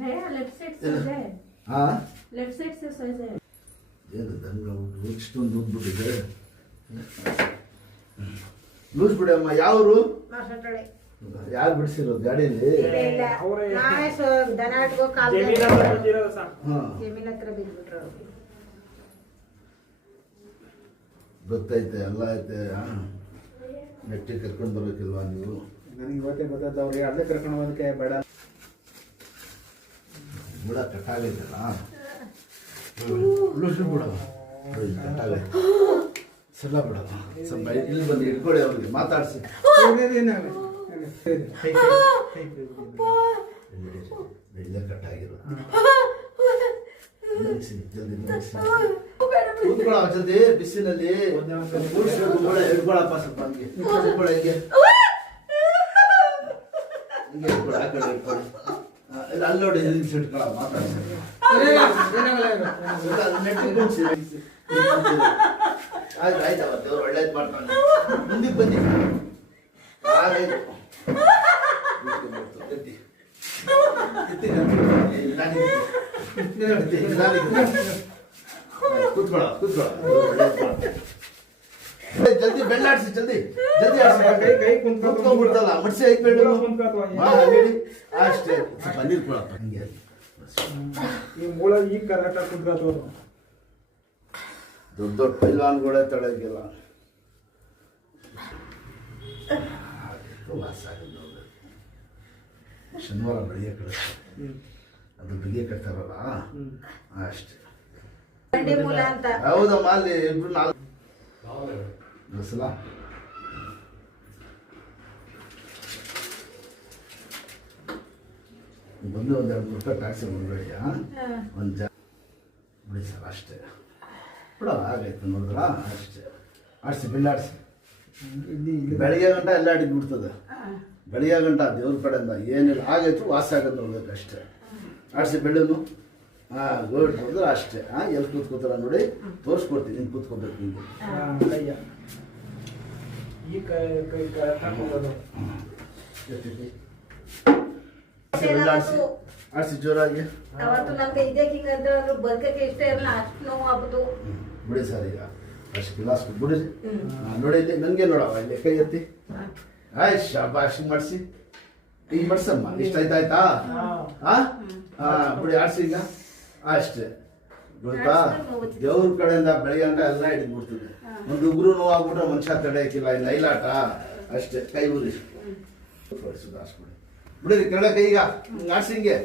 Left side से है। हाँ लेफ्ट साइड से सोए है। ಏನು ದಂಗ ಇಷ್ಟೊಂದು ದುಡ್ಡಿದೆ ಲೂಸ್ ಬಿಡಮ್ಮ ಯಾವರು ಮಾಸಟಳೆ ಯಾರು ಬಿಡಿಸಿರೋದು ಗಾಡಿಯಲ್ಲಿ ಇಲ್ಲ ನಾನೇ ದನ ಇಟ್ಕೋ ಕಾಲ್ ಜಮೀನ್ ಹತ್ರ ಬಂದಿರೋದು ಸರ್. ಜಮೀನ್ ಹತ್ರ ಬಿದ್ಬಿಟ್ರು ಗೊತ್ತೈತೆ ಎಲ್ಲ ಐತೆ ನೆಟ್ಟಿ ಕರ್ಕೊಂಡು ಬರೋಕಿಲ್ವಾ ನೀವು ನನಗೆ ಇವತ್ತೇ ಗೊತ್ತಾಯ್ತು ಅರ್ಧ ಕರ್ಕೊಂಡು ಹೋಗೋದಕ್ಕೆ ಬೇಡ ಬುಡ ಕಟ್ಟಾಗೈತಲ್ಲ ಲೂಸ್ ಬಿಡ ಕಟ್ಟಾಗೈತೆ ಸಲ್ಲ ಬಿಡ ಸ್ವಲ್ಪ ಇಲ್ಲಿ ಬಂದು ಇಟ್ಕೊಳ್ಳಿ ಅವ್ರಿಗೆ ಮಾತಾಡಿಸಿ ಬೆಳ್ಳೆ ಕಟ್ಟಾಗಿರೋದು ನೆನೆಸಿ ಜಲ್ದಿ ನೆನೆಸಿ ಕೂತ್ಕೊಳ್ಳ ಜಲ್ದಿ ಬಿಸಿಲಲ್ಲಿ ಹಿಡ್ಕೊಳಪ್ಪ ಸ್ವಲ್ಪ ಹಂಗೆ ಹಿಡ್ಕೊಳ ಹಿಂಗೆ ಹಿಂಗೆ ಹಿಡ್ಕೊಳ ಆ ಕಡೆ ಹಿಡ್ಕೊಳ್ಳಿ ಇಲ್ಲ ಅಲ್ಲಿ ನೋಡಿ ನಿಮಿಷ ಹಿಡ್ಕೊಳ ಮಾತಾಡ್ಸಿ ಆಯ್ತು ಆಯ್ತವ ದೇವ್ರು ಒಳ್ಳೇದು ಮಾಡ್ತಾನೆ ಮುಂದಕ್ಕೆ ಬನ್ನಿ ಆಗೈತು ಗದ್ದಿ ಕೂತ್ಕೊಳ್ಳ ಕೂತ್ಕೊಳ್ಳ ಜಲ್ದಿ ಬೆಳ್ಳಾಡ್ಸಿ ಜಲ್ದಿ ಜಲ್ದಿ ಕೈ ಕುಂತ್ಕೊಂಡ್ಬಿಡ್ತಲ್ಲ ಮಡ್ಸಿ ಐತ್ ಬೇಡ ಅಷ್ಟೇ ಸ್ವಲ್ಪ ನೀರು ಕೊಡಪ್ಪ ಹಂಗೆ ಈ ಮೂಲ ಈಗ ಕರ್ನಾಟಕ ಕುಂತ್ಕೋದು ದೊಡ್ಡ ದೊಡ್ಡ ಪೈಲ್ವಾನ್ಗಳೇ ತಳಗಿಲ್ಲ ವಾಸ ಶನಿವಾರ ಬೆಳಿಗ್ಗೆ ಕಳಿಸ್ತಾರೆ ಅದು ಬೆಳಿಗ್ಗೆ ಕಟ್ತಾರಲ್ಲ ಅಷ್ಟೇ ಬಂಡಿ ಮೂಲ ಅಂತ ಹೌದಮ್ಮ ಅಲ್ಲಿ ಇಬ್ರು ನಾಲ್ಕು ಬಸ್ಸಲ್ಲ ಬಂದು ಒಂದು 2 ರೂಪಾಯಿ ಟ್ಯಾಕ್ಸಿ ಬಂದ್ಬೇಡಿ ಒಂದು ಬಿಡಿ ಸರ್ ಅಷ್ಟೇ ಬಿಡ ಆಗೈತೆ ನೋಡಿದ್ರ ಅಷ್ಟೇ ಆಡಿಸಿ ಬಿಲ್ಲಾಡಿಸಿ ಬೆಳಿಗ್ಗೆ ಗಂಟ ಎಲ್ಲ ಅಡಿಗೆ ಬಿಡ್ತದೆ ಬೆಳಿಗ್ಗೆ ಗಂಟ ದೇವ್ರ ಕಡೆಯಿಂದ ಏನಿಲ್ಲ ಆಗೈತು ವಾಸ ಆಗೋದು ನೋಡ್ಬೇಕು ಅಷ್ಟೇ ಆಡಿಸಿ ಬೆಳ್ಳನು ಹಾಂ ಗೋಲ್ಡ್ ನೋಡಿದ್ರೆ ಅಷ್ಟೇ ಎಲ್ಲಿ ಕೂತ್ಕೋತಾರ ನೋಡಿ ತೋರಿಸ್ಕೊಡ್ತೀನಿ ನೀನು ಕೂತ್ಕೋಬೇಕು ನಿಮಗೆ ಈ ಕೈ ಹಾಕೋದು ಆಡಿಸಿ ಜೋರಾಗಿ ಅವತ್ತು ನಮ್ಗೆ ಇದೇ ಹಿಂಗಂದ್ರೆ ಬದುಕಕ್ಕೆ ಇಷ್ಟ ಇರಲ್ಲ ಅಷ್ಟು ನೋವು ಆಗ್ಬಿಟ್ಟು ಬಿಡಿ ಸರ್ ಈಗ ಅಷ್ಟು ಗಿಲಾಸ್ ಬಿಡಿ ನೋಡಿ ಇಲ್ಲಿ ನನಗೆ ನೋಡವ ಇಲ್ಲಿ ಕೈ ಎತ್ತಿ ಆಯ್ತು ಶಾಬಾಷ್ ಮಾಡಿಸಿ ಈಗ ಮಡ್ಸಮ್ಮ ಇಷ್ಟ ಆಯ್ತಾಯ್ತಾ ಹಾಂ ಬಿಡಿ ಆಡಿಸಿ ಈಗ ಅಷ್ಟೇ ಗೊತ್ತಾ ದೇವ್ರ ಕಡೆಯಿಂದ ಬೆಳಗ್ಗೆ ಎಲ್ಲ ಹಿಡಿದ್ಬಿಡ್ತದೆ ಒಂದು ಉಗುರು ನೋವಾಗ್ಬಿಟ್ರೆ ಮನುಷ್ಯ ತಡೆಯಕ್ಕಿಲ್ಲ ಈ ನೈಲಾಟ ಅಷ್ಟೇ ಕೈ ಉರಿ ಸುಧಾರಿಸ್ಬಿಡಿ ಬಿಡಿ ಕೆಳ ಕೈಗ ಆಡ್ಸಿ ಹಿಂಗೆ